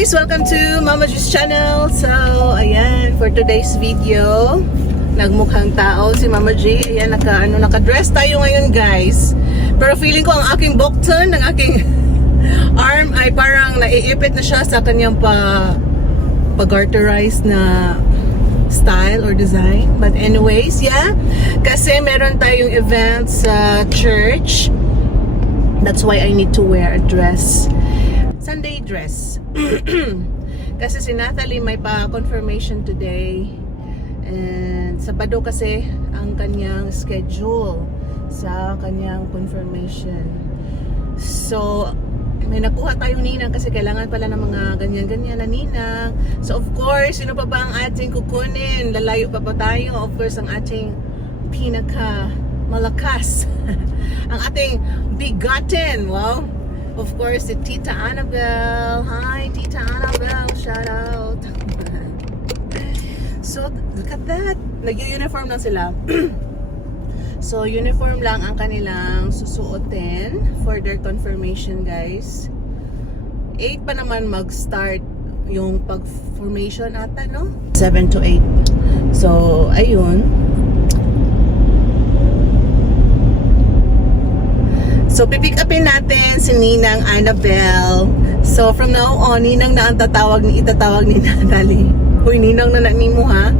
guys! Welcome to Mama G's channel. So, ayan, for today's video, nagmukhang tao si Mama G. Ayan, naka-dress tayo ngayon guys. Pero feeling ko ang aking bukton, ng aking arm ay parang naiipit na siya sa kanyang pag-garterize na style or design. But anyways, yeah, kasi meron tayong event sa church. That's why I need to wear a dress. Sunday dress. Kasi si Natalie may pa-confirmation today. And Sabado kasi ang kanyang schedule sa kanyang confirmation. So, may nakuha tayong ninang kasi kailangan pala ng mga ganyan-ganyan na ninang. So, of course, sino pa ba ang ating kukunin? Lalayo pa ba tayo? Of course, ang ating malakas. Ang ating bigotten. Wow. Of course, si Tita Annabelle. Hi, Tita Annabelle. Shout out. So, look at that. Nag-uniform lang sila. So, uniform lang ang kanilang susuotin for their confirmation, guys. 8 pa naman mag-start yung pag-formation ata, no? 7 to 8. So, ayun. So, pipick upin natin si Ninang Annabelle. So, from now on, Ninang na ang itatawag ni Natalie. Uy, Ninang na mo ha?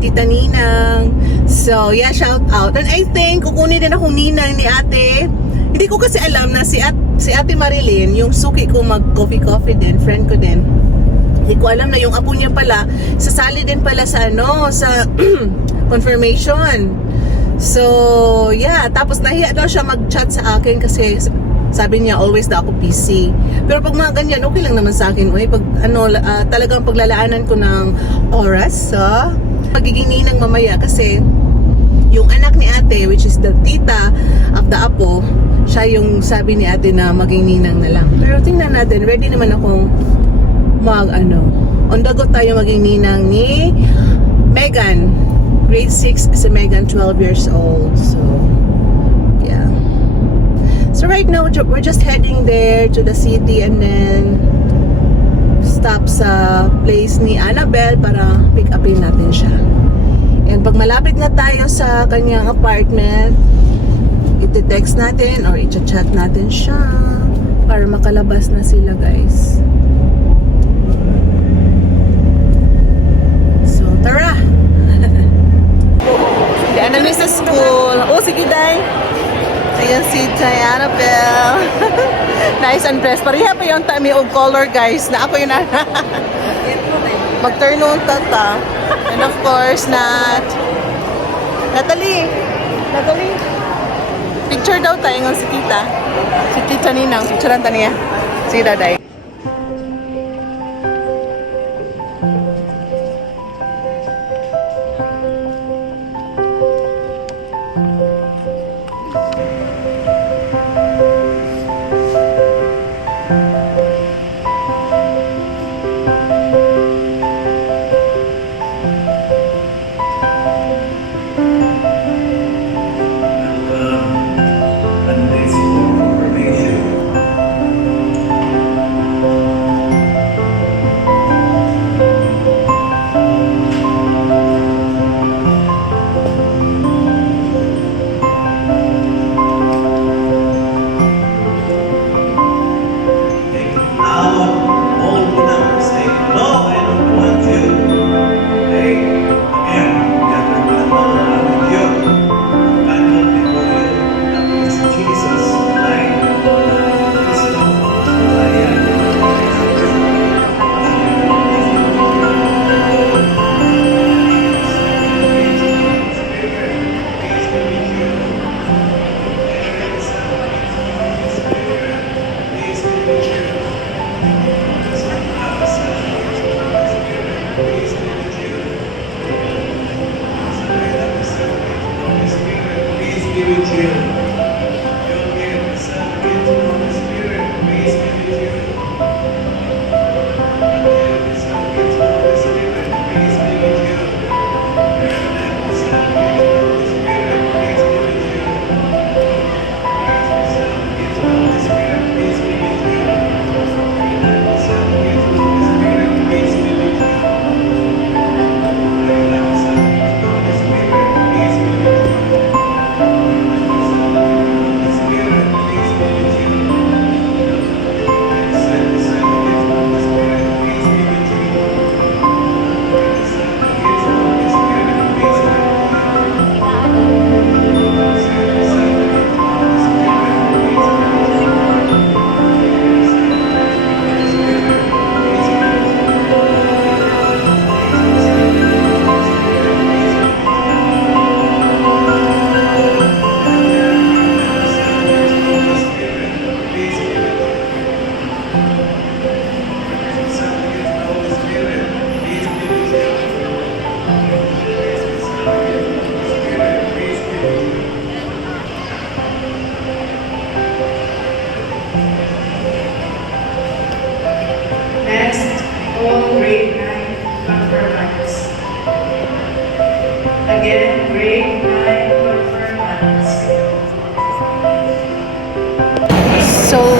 Tita Ninang. So, yeah, shout out. And I think, kukunin din akong Ninang ni ate. Hindi ko kasi alam na si ate Marilyn, yung suki ko mag-coffee din, friend ko din. Hindi ko alam na yung apo niya pala, sasali din pala sa sa confirmation. So, yeah. Tapos nahiya daw siya mag-chat sa akin kasi sabi niya always daw ako busy. Pero pag mga ganyan, okay lang naman sa akin. Pag talagang paglalaanan ko ng oras sa magiging ninang mamaya kasi yung anak ni ate, which is the tita of the apo, siya yung sabi ni ate na maging ninang na lang. Pero tingnan natin, ready naman akong on the go tayo maging ninang ni Megan. Grade 6 si Megan, 12 years old. So, yeah. So right now, we're just heading there to the city and then stop sa place ni Annabelle para pick upin natin siya. And pag malapit na tayo sa kanyang apartment, iti-text natin or i-chat natin siya para makalabas na sila, guys. So, tara! Ano na sa school? Oh, sige, Day. Ayan si Annabelle. Nice and dress. Pariha pa yung tami of color, guys. Na ako yun na. Mag-turn on tata. And of course, Natalie. Picture daw tayo ng si Tita. Si Tita Ninang. Picturean ta niya. Si Daday.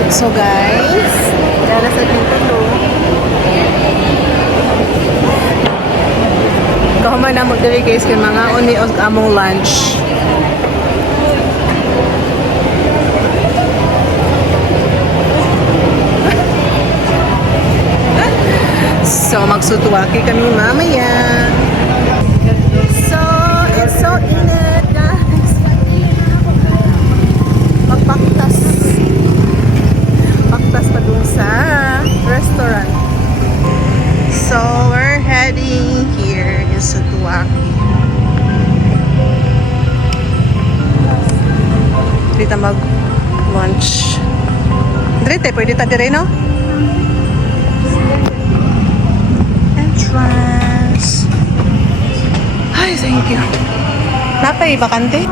So guys, dara sa tulo. Kahuman na mo diri guys kay mga uni og among lunch. So magsutuwaki kami mamaya. So it's so init guys. Magpaktas. Paktas pa dun sa restaurant. So we're heading here in Sutuwaki. Dito mag-lunch. Dito, pwede ta dire, no? Entrance. Ay, thank you. Napay, bakante?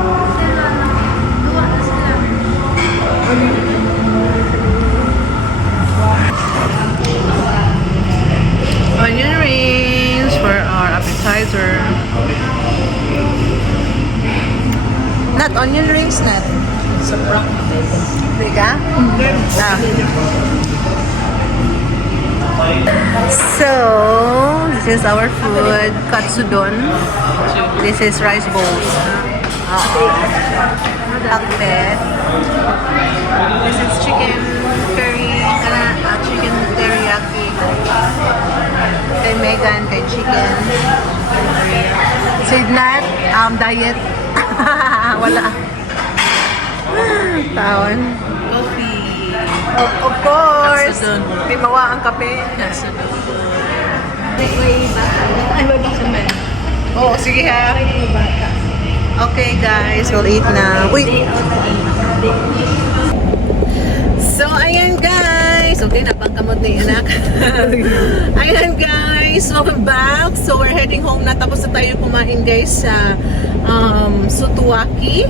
Onion rings for our appetizer. Not onion rings, not. Sobrang. Diga? Ah. So, this is our food. Katsudon. This is rice bowls. Pakbet. This is chicken curry. Chicken teriyaki. Kay Megan, kay chicken. Sidnat, diet. Wala. Taon. Coffee. Of course. Katsudon. May bawa ang kape. Katsudon. Oo, sige ha. Okay guys, we'll eat na. Uy! So, ayan guys. Okay, napangkamot na yung anak. Ayan guys, welcome back. So, we're heading home na. Tapos na tayo kumain guys sa Sutuwaki.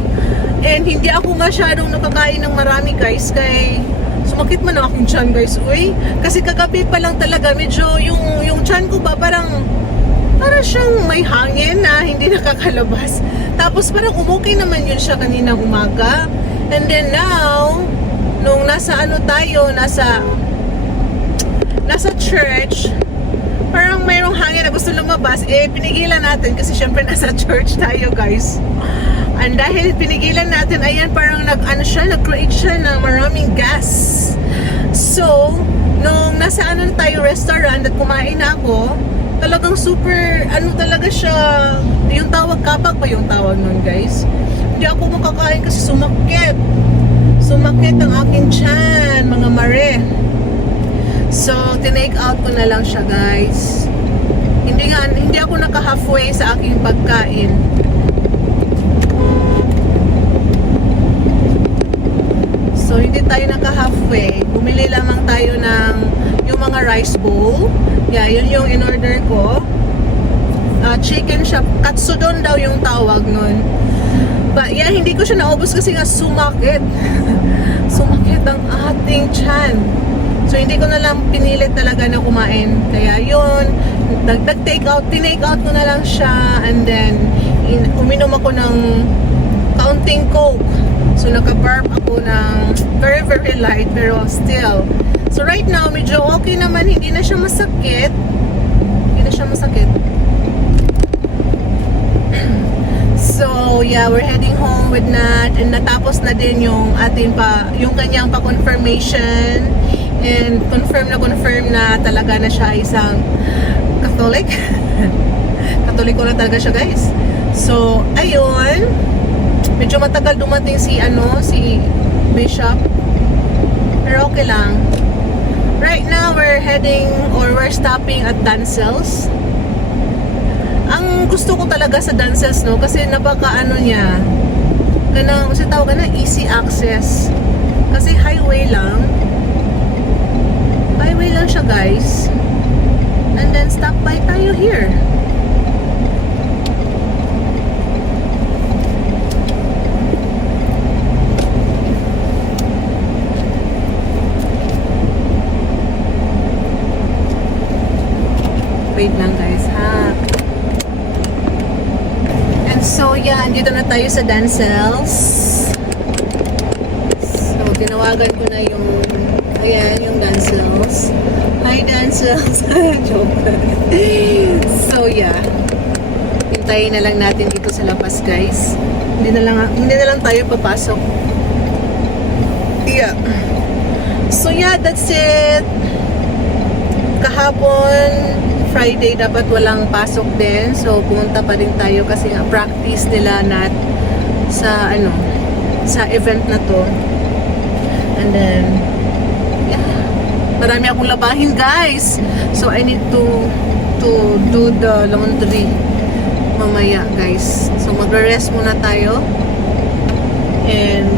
And hindi ako masyadong nakakain ng marami guys. Kay sumakit man ang aking tiyan guys. Uy, kasi kagabi pa lang talaga. Medyo yung tiyan ko ba para siyang may hangin na hindi nakakalabas. Tapos parang umukay naman yun siya kaninang umaga. And then now, nung nasa church, parang mayroong hangin na gusto lumabas, pinigilan natin kasi syempre nasa church tayo guys. And dahil pinigilan natin, ayan parang nag-create siya ng maraming gas. So, nung nasa tayo restaurant at kumain na ako, talagang super, talaga siya, yung tawag kapag pa yung tawag nun guys. Hindi ako makakain kasi sumakit. Sumakit ang aking tiyan, mga mare. So, tinake out ko na lang siya guys. Hindi ako naka-halfway sa aking pagkain. So, hindi tayo naka-halfway. Bumili lamang tayo ng yung mga rice bowl. Yeah, yun yung in-order ko. Chicken shop. Katsudon daw yung tawag nun. But yeah, hindi ko siya naubos kasi nga sumakit. Sumakit ang ating tiyan. So, hindi ko na lang pinilit talaga na kumain. Kaya yun, tinake out ko na lang siya. And then, uminom ako ng counting Coke. So, naka-burp ako ng very, very light. Pero still. So, right now, medyo okay naman. Hindi na siya masakit. So, yeah, we're heading home with Nat. And natapos na din yung kanyang pa-confirmation. And confirm na talaga na siya isang Catholic. Katoliko na talaga siya, guys. So, ayun. Medyo matagal dumating si Bishop. Pero okay lang. Right now, we're stopping at Dancel's. Ang gusto ko talaga sa Dancel's, no, kasi niya, kasi tawag na easy access. Kasi highway lang siya guys. And then stop by tayo here. Wait lang guys ha. And so yeah, andito na tayo sa Dancel's. So tinawagan ko na yung Ayan, yung dancels. Hi, dancels. Joke. So, yeah. Hintayin na lang natin dito sa labas, guys. Hindi na lang tayo papasok. Yeah. So, yeah, that's it. Kahapon, Friday, dapat walang pasok din. So, pumunta pa rin tayo kasi nga practice nila sa event na to. And then, yeah, marami akong labahin, guys. So, I need to do the laundry mamaya, guys. So, magre-rest muna tayo. And,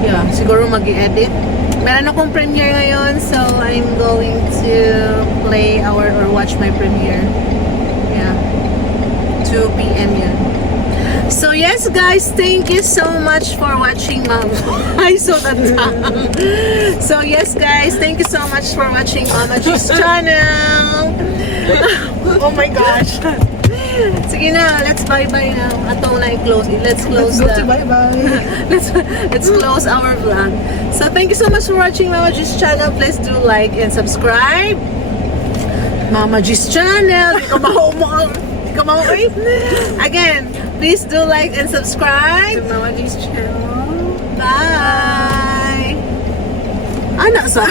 yeah, siguro mag-i-edit. Meron akong premiere ngayon, so I'm going to play or watch my premiere. Yeah. 2 p.m. yun. So yes, guys, thank you so much for watching Mama. I saw that tongue. So yes, guys, thank you so much for watching Mama G's channel. Oh my gosh. Sige na, let's bye-bye now. Atong na i-close. Let's close bye-bye. let's close our vlog. So thank you so much for watching Mama G's channel. Please do like and subscribe. Mama G's channel. Di ka maumoy. Again, please do like and subscribe. Mama G's channel. Bye. Anak sa.